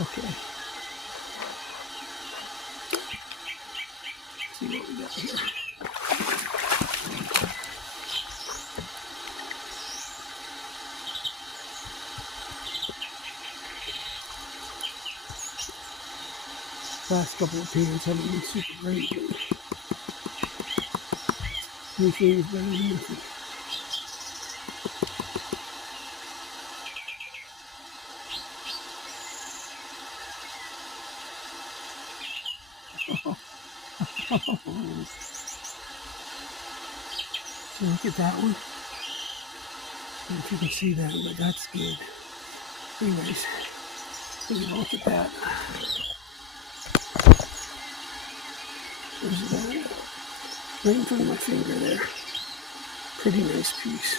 Okay. Let's see what we got here. Last couple of pans haven't been super great. Anything is better than nothing. So look at that one. I don't know if you can see that, but that's good. Anyways, look at that. There's that. Right in front of my finger there. Pretty nice piece.